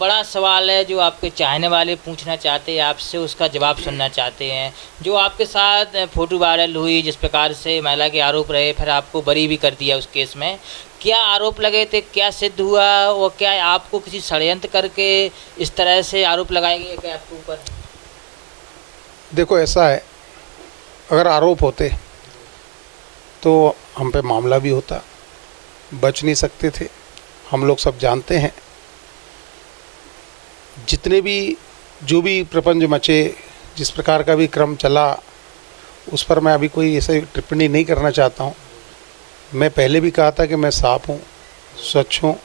बड़ा सवाल है जो आपके चाहने वाले पूछना चाहते हैं आपसे, उसका जवाब सुनना चाहते हैं। जो आपके साथ फ़ोटो वायरल हुई, जिस प्रकार से महिला के आरोप रहे, फिर आपको बरी भी कर दिया उस केस में। क्या आरोप लगे थे, क्या सिद्ध हुआ और क्या आपको किसी षड्यंत्र करके इस तरह से आरोप लगाए गए क्या आपके ऊपर? देखो ऐसा है, अगर आरोप होते तो हम पे मामला भी होता, बच नहीं सकते थे। हम लोग सब जानते हैं जितने भी जो भी प्रपंच मचे, जिस प्रकार का भी क्रम चला, उस पर मैं अभी कोई ऐसे टिप्पणी नहीं करना चाहता हूँ। मैं पहले भी कहा था कि मैं साफ हूँ, स्वच्छ हूँ,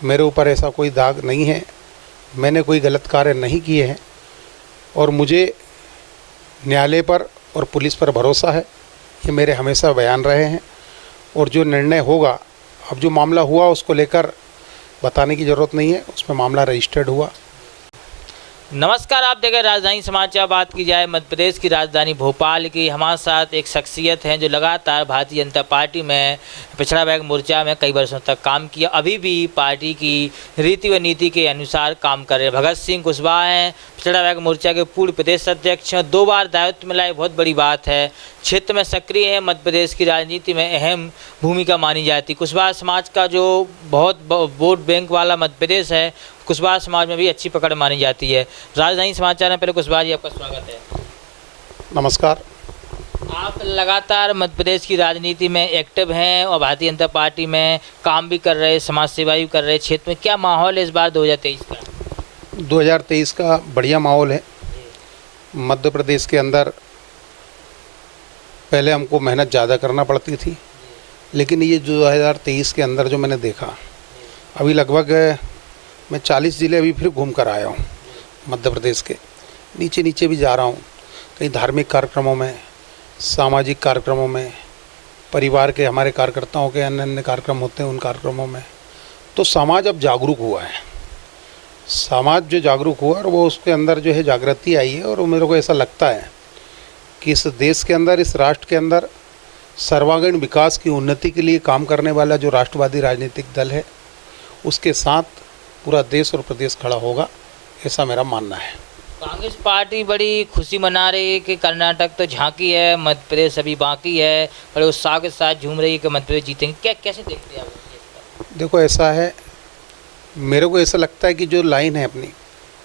मेरे ऊपर ऐसा कोई दाग नहीं है, मैंने कोई गलत कार्य नहीं किए हैं और मुझे न्यायालय पर और पुलिस पर भरोसा है। ये मेरे हमेशा बयान रहे हैं और जो निर्णय होगा, अब जो मामला हुआ उसको लेकर बताने की ज़रूरत नहीं है, उसमें मामला रजिस्टर्ड हुआ। नमस्कार, आप देखें राजधानी समाचार। बात की जाए मध्य प्रदेश की राजधानी भोपाल की, हमारे साथ एक शख्सियत हैं जो लगातार भारतीय जनता पार्टी में पिछड़ा वर्ग मोर्चा में कई वर्षों तक काम किया, अभी भी पार्टी की रीति व नीति के अनुसार काम कर रहे। भगत सिंह कुशवाहा हैं, पिछड़ा वर्ग मोर्चा के पूर्व प्रदेश अध्यक्ष, 2 बार दायित्व मिला, ये बहुत बड़ी बात है। क्षेत्र में सक्रिय है, मध्य प्रदेश की राजनीति में अहम भूमिका मानी जाती। कुशवाहा समाज का जो बहुत वोट बैंक वाला मध्य प्रदेश है, कुशवाहा समाज में भी अच्छी पकड़ मानी जाती है। राजधानी समाचार में पहले कुशवाहा जी आपका स्वागत है। नमस्कार। आप लगातार मध्य प्रदेश की राजनीति में एक्टिव हैं और भारतीय जनता पार्टी में काम भी कर रहे, समाज सेवा भी कर रहे। क्षेत्र में क्या माहौल है इस बार 2023 का? 2023 का बढ़िया माहौल है। मध्य प्रदेश के अंदर पहले हमको मेहनत ज़्यादा करना पड़ती थी, लेकिन ये 2023 के अंदर जो मैंने देखा, अभी लगभग मैं 40 ज़िले अभी फिर घूम कर आया हूँ। मध्य प्रदेश के नीचे नीचे भी जा रहा हूँ, कहीं धार्मिक कार्यक्रमों में, सामाजिक कार्यक्रमों में, परिवार के हमारे कार्यकर्ताओं के अन्य अन्य कार्यक्रम होते हैं, उन कार्यक्रमों में। तो समाज अब जागरूक हुआ है। समाज जो जागरूक हुआ और वो उसके अंदर जो है जागृति आई है और मेरे को ऐसा लगता है कि इस देश के अंदर, इस राष्ट्र के अंदर सर्वांगीण विकास की उन्नति के लिए काम करने वाला जो राष्ट्रवादी राजनीतिक दल है, उसके साथ पूरा देश और प्रदेश खड़ा होगा, ऐसा मेरा मानना है। कांग्रेस पार्टी बड़ी खुशी मना रही है कि कर्नाटक तो झांकी है, मध्य प्रदेश अभी बाकी है, बड़े उत्साह के साथ झूम रही है कि मध्य प्रदेश जीतेंगे। क्या कैसे देखते हैं आप? देखो ऐसा है, मेरे को ऐसा लगता है कि जो लाइन है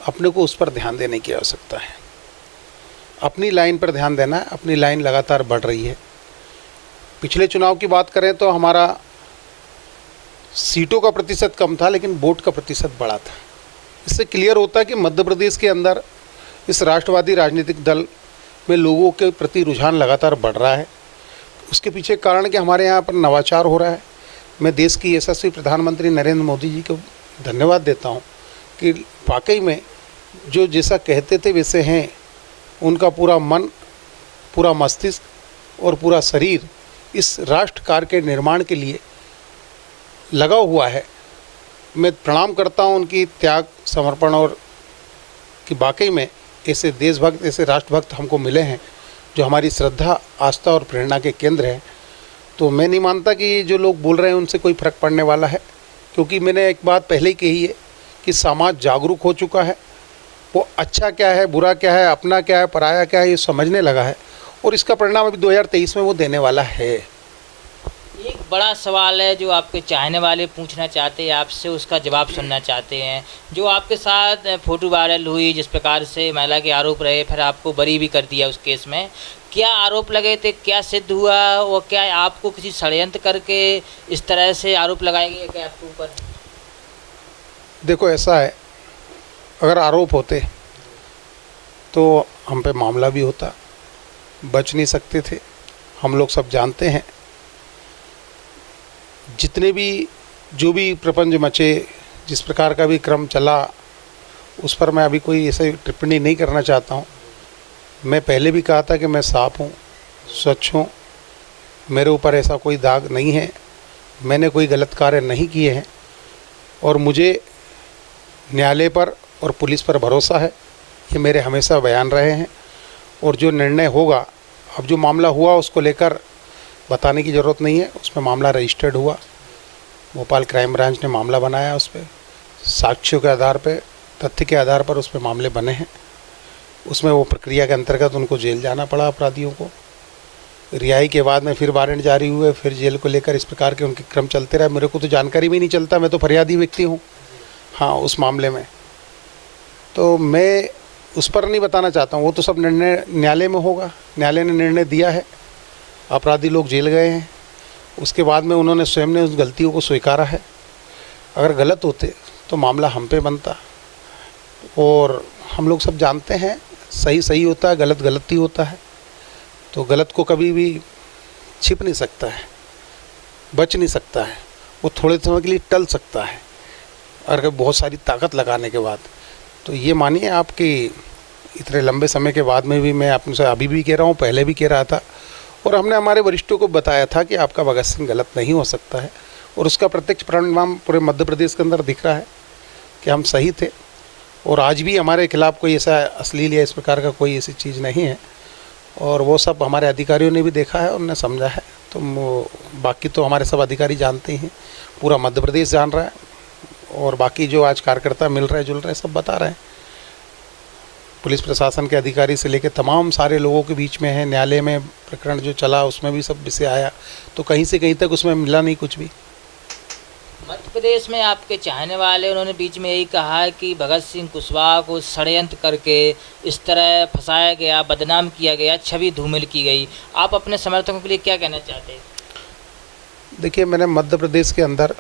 अपने को उस पर ध्यान देने की आवश्यकता है। अपनी लाइन पर ध्यान देना है, अपनी लाइन लगातार बढ़ रही है। पिछले चुनाव की बात करें तो हमारा सीटों का प्रतिशत कम था, लेकिन वोट का प्रतिशत बड़ा था। इससे क्लियर होता है कि मध्य प्रदेश के अंदर इस राष्ट्रवादी राजनीतिक दल में लोगों के प्रति रुझान लगातार बढ़ रहा है। उसके पीछे कारण कि हमारे यहाँ पर नवाचार हो रहा है। मैं देश की यशस्वी प्रधानमंत्री नरेंद्र मोदी जी को धन्यवाद देता हूँ कि वाकई में जो जैसा कहते थे वैसे हैं। उनका पूरा मन, पूरा मस्तिष्क और पूरा शरीर इस राष्ट्र कार्य के निर्माण के लिए लगा हुआ है। मैं प्रणाम करता हूं उनकी त्याग, समर्पण और कि वाकई में ऐसे देशभक्त, ऐसे राष्ट्रभक्त हमको मिले हैं जो हमारी श्रद्धा, आस्था और प्रेरणा के केंद्र हैं। तो मैं नहीं मानता कि जो लोग बोल रहे हैं उनसे कोई फ़र्क पड़ने वाला है, क्योंकि मैंने एक बात पहले ही कही है कि समाज जागरूक हो चुका है। वो अच्छा क्या है, बुरा क्या है, अपना क्या है, पराया क्या है, ये समझने लगा है और इसका परिणाम अभी 2023 में वो देने वाला है। एक बड़ा सवाल है जो आपके चाहने वाले पूछना चाहते हैं आपसे, उसका जवाब सुनना चाहते हैं। जो आपके साथ फ़ोटो वायरल हुई, जिस प्रकार से महिला के आरोप रहे, फिर आपको बरी भी कर दिया उस केस में। क्या आरोप लगे थे, क्या सिद्ध हुआ और क्या आपको किसी षड्यंत्र करके इस तरह से आरोप लगाए गए क्या आपके ऊपर? देखो ऐसा है, अगर आरोप होते तो हम पे मामला भी होता, बच नहीं सकते थे। हम लोग सब जानते हैं जितने भी जो भी प्रपंच मचे, जिस प्रकार का भी क्रम चला, उस पर मैं अभी कोई ऐसे टिप्पणी नहीं करना चाहता हूँ। मैं पहले भी कहा था कि मैं साफ हूँ, स्वच्छ हूँ, मेरे ऊपर ऐसा कोई दाग नहीं है, मैंने कोई गलत कार्य नहीं किए हैं और मुझे न्यायालय पर और पुलिस पर भरोसा है। ये मेरे हमेशा बयान रहे हैं और जो निर्णय होगा, अब जो मामला हुआ उसको लेकर बताने की ज़रूरत नहीं है, उसमें मामला रजिस्टर्ड हुआ। भोपाल क्राइम ब्रांच ने मामला बनाया, उस पर साक्ष्यों के आधार पे, तथ्य के आधार पर उस पर मामले बने हैं। उसमें वो प्रक्रिया के अंतर्गत उनको जेल जाना पड़ा अपराधियों को। रिहाई के बाद में फिर वारंट जारी हुए, फिर जेल को लेकर इस प्रकार के उनके क्रम चलते रहे। मेरे को तो जानकारी भी नहीं चलता, मैं तो फरियादी व्यक्ति हूँ हाँ उस मामले में। तो मैं उस पर नहीं बताना चाहता हूँ, वो तो सब निर्णय न्यायालय में होगा। न्यायालय ने निर्णय दिया है, अपराधी लोग जेल गए हैं। उसके बाद में उन्होंने स्वयं ने उस गलतियों को स्वीकारा है। अगर गलत होते तो मामला हम पे बनता, और हम लोग सब जानते हैं सही सही होता है, गलत गलत ही होता है। तो गलत को कभी भी छिप नहीं सकता है, बच नहीं सकता है, वो थोड़े समय के लिए टल सकता है अगर बहुत सारी ताकत लगाने के बाद। तो ये मानिए आप कि इतने लंबे समय के बाद में भी मैं आपसे अभी भी कह रहा हूँ, पहले भी कह रहा था, और हमने हमारे वरिष्ठों को बताया था कि आपका भगत सिंह गलत नहीं हो सकता है, और उसका प्रत्यक्ष परिणाम पूरे मध्य प्रदेश के अंदर दिख रहा है कि हम सही थे। और आज भी हमारे खिलाफ़ कोई ऐसा अश्लील या इस प्रकार का कोई ऐसी चीज़ नहीं है, और वो सब हमारे अधिकारियों ने भी देखा है, उन्होंने समझा है। तो बाकी तो हमारे सब अधिकारी जानते ही हैं, पूरा मध्य प्रदेश जान रहा है, और बाकी जो आज कार्यकर्ता मिल रहे जुल रहे सब बता रहे हैं। पुलिस प्रशासन के अधिकारी से लेकर तमाम सारे लोगों के बीच में है। न्यायालय में प्रकरण जो चला उसमें भी सब विषय आया, तो कहीं से कहीं तक उसमें मिला नहीं कुछ भी। मध्य प्रदेश में आपके चाहने वाले उन्होंने बीच में यही कहा है कि भगत सिंह कुशवाहा को षड्यंत्र करके इस तरह फंसाया गया, बदनाम किया गया, छवि धूमिल की गई। आप अपने समर्थकों के लिए क्या कहना चाहते हैं? देखिए, मैंने मध्य प्रदेश के अंदर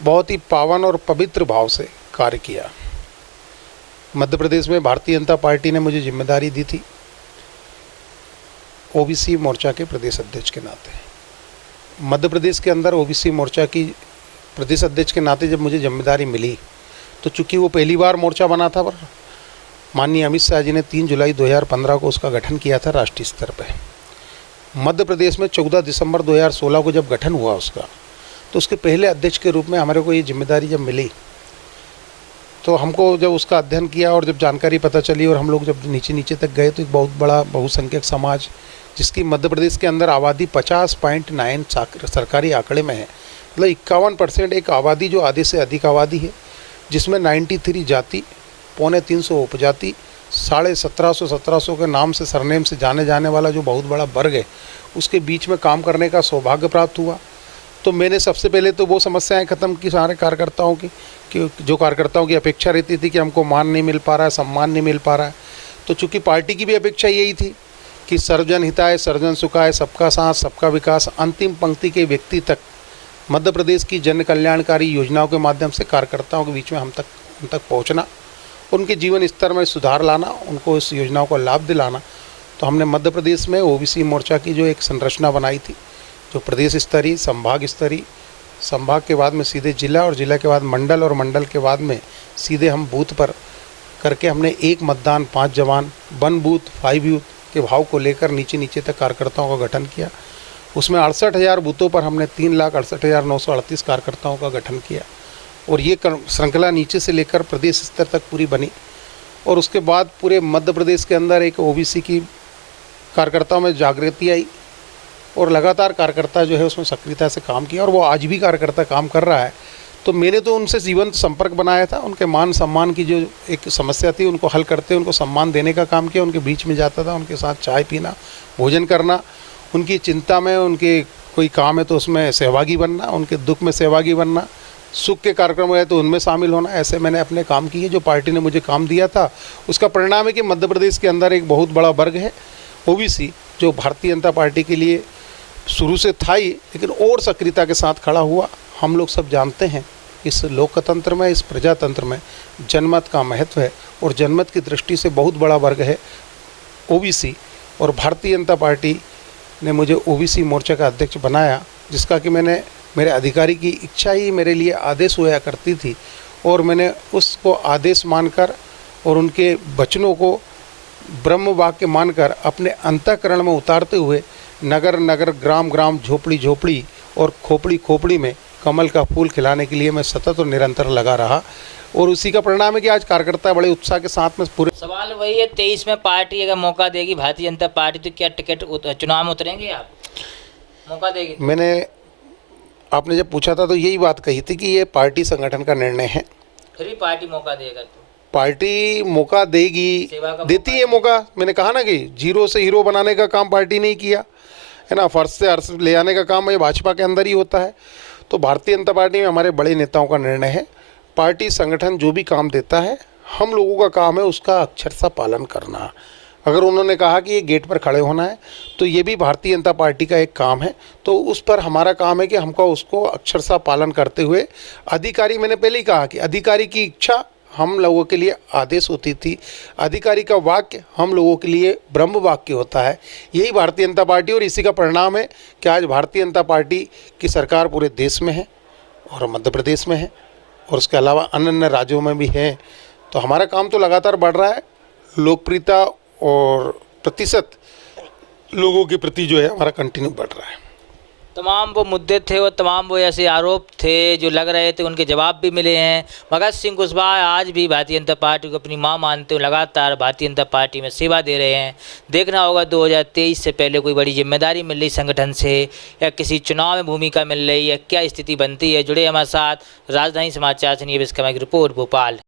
बहुत ही पावन और पवित्र भाव से कार्य किया। मध्य प्रदेश में भारतीय जनता पार्टी ने मुझे जिम्मेदारी दी थी ओबीसी मोर्चा के प्रदेश अध्यक्ष के नाते। मध्य प्रदेश के अंदर ओबीसी मोर्चा की प्रदेश अध्यक्ष के नाते जब मुझे जिम्मेदारी मिली, तो चूंकि वो पहली बार मोर्चा बना था, पर माननीय अमित शाह जी ने 3 जुलाई 2015 को उसका गठन किया था राष्ट्रीय स्तर पर। मध्य प्रदेश में 14 दिसंबर 2016 को जब गठन हुआ उसका, तो उसके पहले अध्यक्ष के रूप में हमारे को ये जिम्मेदारी जब मिली, तो हमको जब उसका अध्ययन किया और जब जानकारी पता चली, और हम लोग जब नीचे नीचे तक गए, तो एक बहुत बड़ा बहुसंख्यक समाज, जिसकी मध्य प्रदेश के अंदर आबादी 50.9 सरकारी आंकड़े में है, मतलब 51% एक आबादी जो आधे से अधिक आबादी है, जिसमें 93 जाति, 350 उपजाति, 1750 के नाम से सरनेम से जाने जाने वाला जो बहुत बड़ा वर्ग है, उसके बीच में काम करने का सौभाग्य प्राप्त हुआ। तो मैंने सबसे पहले तो वो समस्याएं ख़त्म की सारे कार्यकर्ताओं की, कि जो कार्यकर्ताओं की अपेक्षा रहती थी कि हमको मान नहीं मिल पा रहा है, सम्मान नहीं मिल पा रहा है। तो चूँकि पार्टी की भी अपेक्षा यही थी कि सर्वजन हिताय, सर्वजन सुखाय, सबका साथ, सबका विकास, अंतिम पंक्ति के व्यक्ति तक मध्य प्रदेश की जन कल्याणकारी योजनाओं के माध्यम से कार्यकर्ताओं के बीच में उन तक पहुँचना, उनके जीवन स्तर में सुधार लाना, उनको इस योजनाओं का लाभ दिलाना। तो हमने मध्य प्रदेश में ओबीसी मोर्चा की जो एक संरचना बनाई थी, जो प्रदेश स्तरीय, संभाग स्तरीय, संभाग के बाद में सीधे जिला, और जिला के बाद मंडल, और मंडल के बाद में सीधे हम बूथ पर करके हमने 1 मतदान 5 जवान, 1 बूथ 5 यूथ के भाव को लेकर नीचे नीचे तक कार्यकर्ताओं का गठन किया। उसमें 68,000 बूथों पर हमने 3,68,938 कार्यकर्ताओं का गठन किया, और ये श्रृंखला नीचे से लेकर प्रदेश स्तर तक पूरी बनी। और उसके बाद पूरे मध्य प्रदेश के अंदर एक ओबीसी की कार्यकर्ताओं में जागृति आई, और लगातार कार्यकर्ता जो है उसमें सक्रियता से काम किया, और वो आज भी कार्यकर्ता काम कर रहा है। तो मैंने तो उनसे जीवंत संपर्क बनाया था, उनके मान सम्मान की जो एक समस्या थी उनको हल करते, उनको सम्मान देने का काम किया, उनके बीच में जाता था, उनके साथ चाय पीना, भोजन करना, उनकी चिंता में, उनके कोई काम है तो उसमें सहभागी बनना, उनके दुख में सहभागी बनना, सुख के कार्यक्रम है तो उनमें शामिल होना। ऐसे मैंने अपने काम किए। जो पार्टी ने मुझे काम दिया था, उसका परिणाम है कि मध्य प्रदेश के अंदर एक बहुत बड़ा वर्ग है ओबीसी, जो भारतीय जनता पार्टी के लिए शुरू से था ही, लेकिन और सक्रियता के साथ खड़ा हुआ। हम लोग सब जानते हैं इस लोकतंत्र में, इस प्रजातंत्र में जनमत का महत्व है, और जनमत की दृष्टि से बहुत बड़ा वर्ग है ओबीसी। और भारतीय जनता पार्टी ने मुझे ओबीसी मोर्चा का अध्यक्ष बनाया, जिसका कि मेरे अधिकारी की इच्छा ही मेरे लिए आदेश हुआ करती थी, और मैंने उसको आदेश मानकर और उनके वचनों को ब्रह्म वाक्य मानकर अपने अंतःकरण में उतारते हुए नगर नगर, ग्राम ग्राम, झोपड़ी झोपड़ी और खोपड़ी खोपड़ी में कमल का फूल खिलाने के लिए मैं सतत और निरंतर लगा रहा, और उसी का परिणाम है कि आज कार्यकर्ता बड़े उत्साह के साथ में पूरे। सवाल वही है, 23 में पार्टी अगर मौका देगी भारतीय जनता पार्टी, तो क्या टिकट चुनाव में उतरेंगे आप? मौका देगी? आपने जब पूछा था तो यही बात कही थी कि ये पार्टी संगठन का निर्णय है, फिर भी पार्टी मौका देगा तो पार्टी मौका देगी, सेवा का देती है मौका। मैंने कहा ना कि जीरो से हीरो बनाने का काम पार्टी नहीं किया है ना, फर्श से अर्श ले आने का काम ये भाजपा के अंदर ही होता है। तो भारतीय जनता पार्टी में हमारे बड़े नेताओं का निर्णय है, पार्टी संगठन जो भी काम देता है हम लोगों का काम है उसका अक्षरशः पालन करना। अगर उन्होंने कहा कि ये गेट पर खड़े होना है तो ये भी भारतीय जनता पार्टी का एक काम है, तो उस पर हमारा काम है कि हमको उसको अक्षरशः पालन करते हुए, अधिकारी, मैंने पहले ही कहा कि अधिकारी की इच्छा हम लोगों के लिए आदेश होती थी, अधिकारी का वाक्य हम लोगों के लिए ब्रह्म वाक्य होता है। यही भारतीय जनता पार्टी, और इसी का परिणाम है कि आज भारतीय जनता पार्टी की सरकार पूरे देश में है और मध्य प्रदेश में है और उसके अलावा अन्य अन्य राज्यों में भी है। तो हमारा काम तो लगातार बढ़ रहा है, लोकप्रियता और प्रतिशत लोगों के प्रति जो है हमारा कंटिन्यू बढ़ रहा है। तमाम वो मुद्दे थे और तमाम वो ऐसे आरोप थे जो लग रहे थे, उनके जवाब भी मिले हैं। भगत सिंह कुशवाहा आज भी भारतीय जनता पार्टी को अपनी मां मानते हुए लगातार भारतीय जनता पार्टी में सेवा दे रहे हैं। देखना होगा 2023 से पहले कोई बड़ी जिम्मेदारी मिल रही संगठन से या किसी चुनाव में भूमिका मिल रही है, क्या स्थिति बनती है। जुड़े हमारे साथ राजधानी समाचार से नीरज कमल की रिपोर्ट, भोपाल।